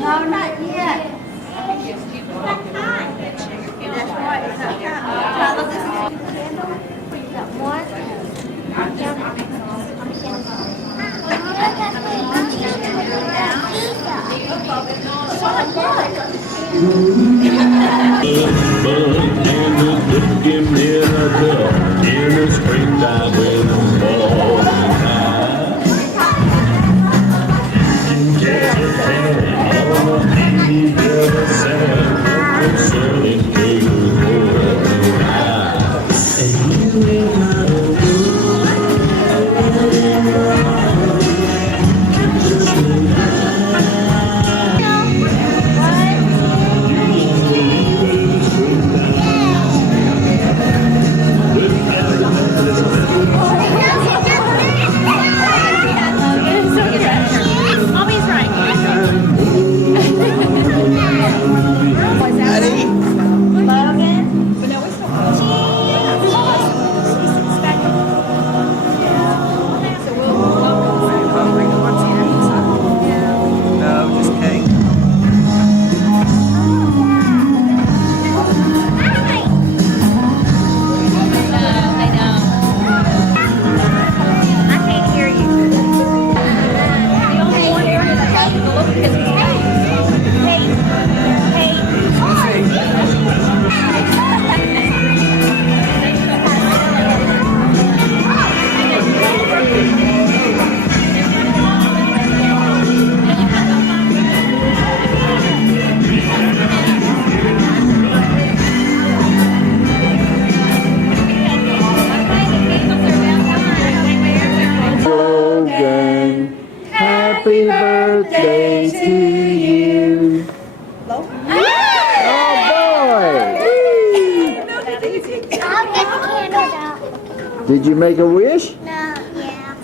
No, not yet. That's right. It's not time. Tyler, this is candle. You got one. In the springtime when the fall Happy birthday to you. Oh boy! Did you make a wish? No, yeah.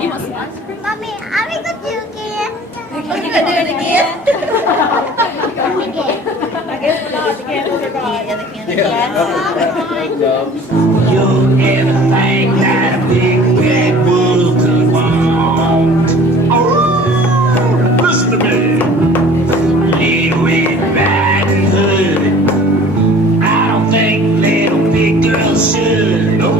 You want some ice cream? Mommy, I'm going to do it again. You can do it again? I guess we're not. The candles are gone. Yeah, the candles are gone. You're everything that a big red bull could want. Listen to me. Little Red Riding Hood. I don't think little big girls should go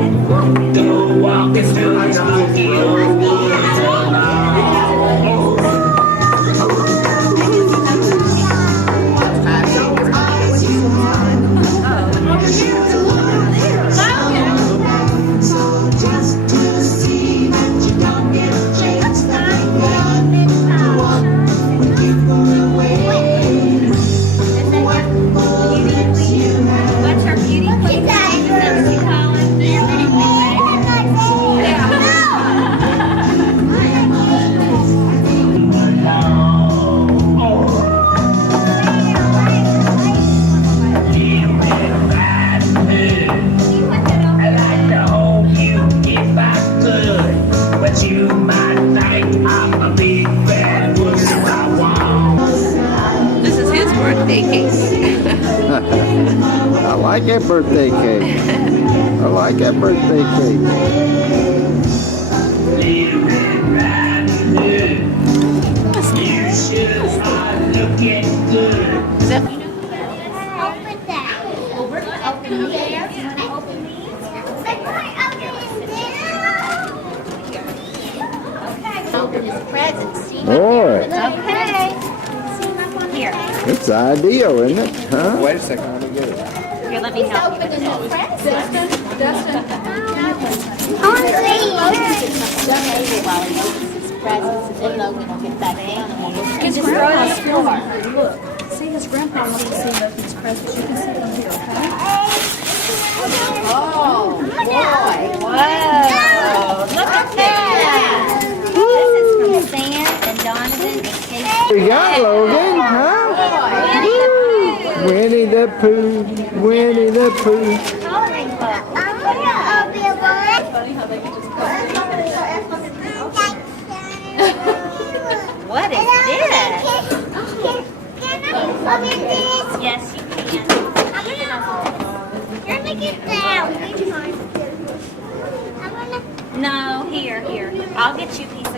walking through the smoky old woods alone. What's her beauty? You might think I'm a big bad wuss. I want. This is his birthday cake. I like that birthday cake. I like that birthday cake. Little Red Riding Hood. You sure are looking good. Open that. Open there. Open these. Open his presents. See my Boy, Okay. See my one here. it's ideal, isn't it? Huh? Wait a second, let me get it. Here, let me help you. Open his presents. While he opens his presents, and then Logan will get back down and we'll look. His grandpa's floor. Look, see his grandpa wants to see Logan's presents. You can sit on here, okay? Oh, boy. Whoa. Look at that. This is from Sam and Donovan and Casey. You got Logan, huh? Winnie the Pooh, Winnie the Pooh. Coloring book. I'm gonna open one. What is this? Can I open this? Yes, you can. I'm gonna. Let me get down. I'm gonna. No, here. I'll get you a piece.